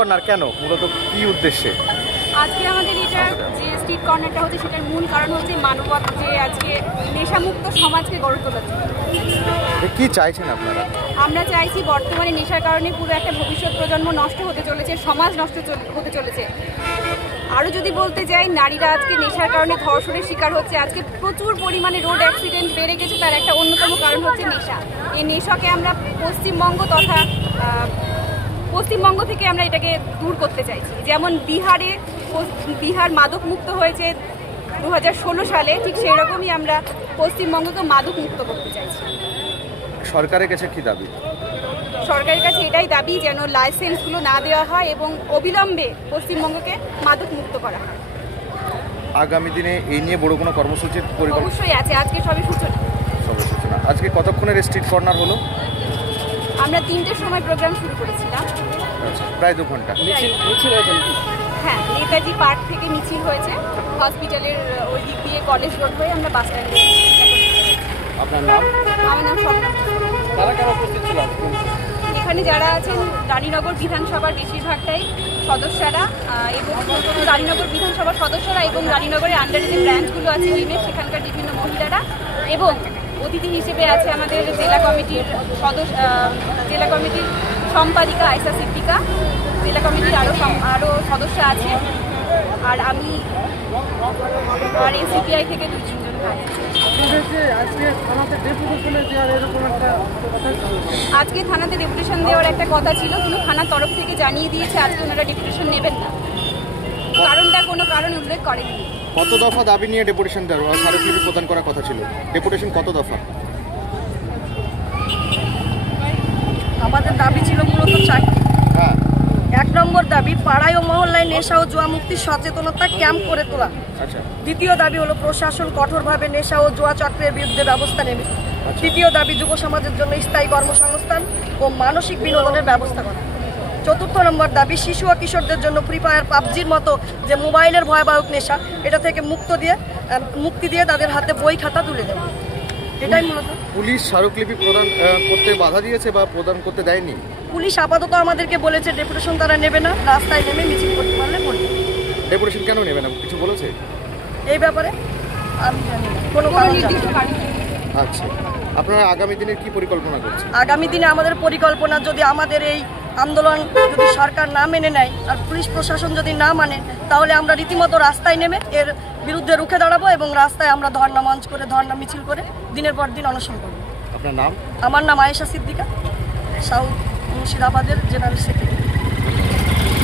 Corner কেন মূলত কি উদ্দেশ্যে আজকে আমাদের এটা যে স্ট্রিট কর্নারটা হচ্ছে সেটার মূল কারণ হচ্ছে মানবতা, যে আজকে নেশামুক্ত সমাজকে গড়ে তোলা। কি চাইছেন আপনারা? আমরা চাইছি বর্তমানে নেশার কারণে পুরো একটা ভবিষ্যৎ প্রজন্ম নষ্ট হতে চলেছে, সমাজ নষ্ট হতে চলেছে। আরও যদি বলতে যাই, নারীরা আজকে নেশার কারণে ধর্ষণের শিকার হচ্ছে। আজকে প্রচুর পরিমাণে রোড অ্যাক্সিডেন্ট বেড়ে গেছে, তার একটা অন্যতম কারণ হচ্ছে নেশা। এই নেশাকে আমরা পশ্চিমবঙ্গ থেকে আমরা এটাকে দূর করতে চাইছি। যেমন বিহার মাদক মুক্ত হয়েছে 2016 সালে, ঠিক সেই রকমই আমরা পশ্চিমবঙ্গকে মাদক মুক্ত করতে চাইছি। সরকারের কাছে কি দাবি? সরকারের কাছে এটাই দাবি যেন লাইসেন্সগুলো না দেওয়া হয় এবং অবিলম্বে পশ্চিমবঙ্গকে মাদক মুক্ত করা হয়। আগামী দিনে এই নিয়ে বড় কোনো কর্মসূচির পরিকল্পনা অবশ্যই আছে। আজকে সবই সূচনা। আজকে কতক্ষণের স্ট্রিট কর্নার হলো? আমরা 3টের সময় প্রোগ্রাম শুরু করেছিলাম। প্রায় 2 ঘন্টা মিছিল হয়েছে। হ্যাঁ, নেতাজি পার্ক থেকে মিছিল হয়েছে, হসপিটালের ওই দিক দিয়ে কলেজ রোড হয়ে আমরা বাস স্ট্যান্ডে। আপনার নাম? আমার নাম স্বপ্না। এখানে যারা আছেন রানীনগর বিধানসভার বেশিরভাগটাই সদস্যরা এবং রানীনগর বিধানসভার সদস্যরা এবং রানীনগরের আন্ডারে যে ব্রাঞ্চগুলো আছে জিমের, সেখানকার বিভিন্ন মহিলারা, এবং অতিথি হিসেবে আছে আমাদের জেলা কমিটির সম্পাদিকা আয়েশা সিদ্দিকা, জেলা কমিটির আরও সদস্য আছে, আর আমি, আর এসিপিআই থেকে 2-3 জন ভাই। আজকে থানাতে ডেপুটেশন দেওয়ার একটা কথা ছিল, কিন্তু থানার তরফ থেকে জানিয়ে দিয়েছে আজকে ওনারা ডেপুটেশন নেবেন না। কারণটা কোনো কারণ উল্লেখ করেনি। কত দফা দাবি নিয়ে ডেপুটেশন দেওয়া স্মারকলিপি প্রদান করার কথা ছিল? ডেপুটেশন কত দফা? আমাদের দাবি ছিল মূলত 4টি। 1 নম্বর দাবি, পাড়ায় ও মহল্লায় নেশা ও জুয়া মুক্তির সচেতনতা ক্যাম্প করে তোলা। দ্বিতীয় দাবি হলো প্রশাসন কঠোরভাবে নেশা ও জুয়া চক্রের বিরুদ্ধে ব্যবস্থা নেবে। তৃতীয় দাবি, যুব সমাজের জন্য স্থায়ী কর্মসংস্থান ও মানসিক বিনোদনের ব্যবস্থা করা। 4র্থ নম্বর দাবি, শিশু ও কিশোরদের জন্য ফ্রি ফায়ার, পাবজির মতো যে মোবাইলের ভয়াবহ নেশা, এটা থেকে মুক্তি দিয়ে তাদের হাতে বই খাতা তুলে দেবে। এটাই মূলত। পুলিশ স্মারকলিপি প্রদান করতে বাধা দিয়েছে বা প্রদান করতে দেয়নি? পুলিশ আপাতত আমাদেরকে বলেছে ডেপুটেশন তারা নেবে না, রাস্তায় নেমে মিছিল করতে পারলে করবে। ডেপুটেশন কেন নেবে না কিছু বলেছে এই ব্যাপারে? আমি জানি না, কোনো কারণ জানি না। আচ্ছা, আপনারা আগামী দিনের কি পরিকল্পনা করছেন? আগামী দিনে আমাদের পরিকল্পনা, যদি আমাদের এই আন্দোলন যদি সরকার না মেনে নেয় আর পুলিশ প্রশাসন যদি না মানে, তাহলে আমরা রীতিমতো রাস্তায় নেমে এর বিরুদ্ধে রুখে দাঁড়াবো এবং রাস্তায় আমরা ধর্ণা মঞ্চ করে, ধর্ণা মিছিল করে দিনের পর দিন অনশন করব। আপনার নাম? আমার নাম আয়েশা সিদ্দিকা, সাউথ মুর্শিদাবাদের জেনারেল সেক্রেটারি।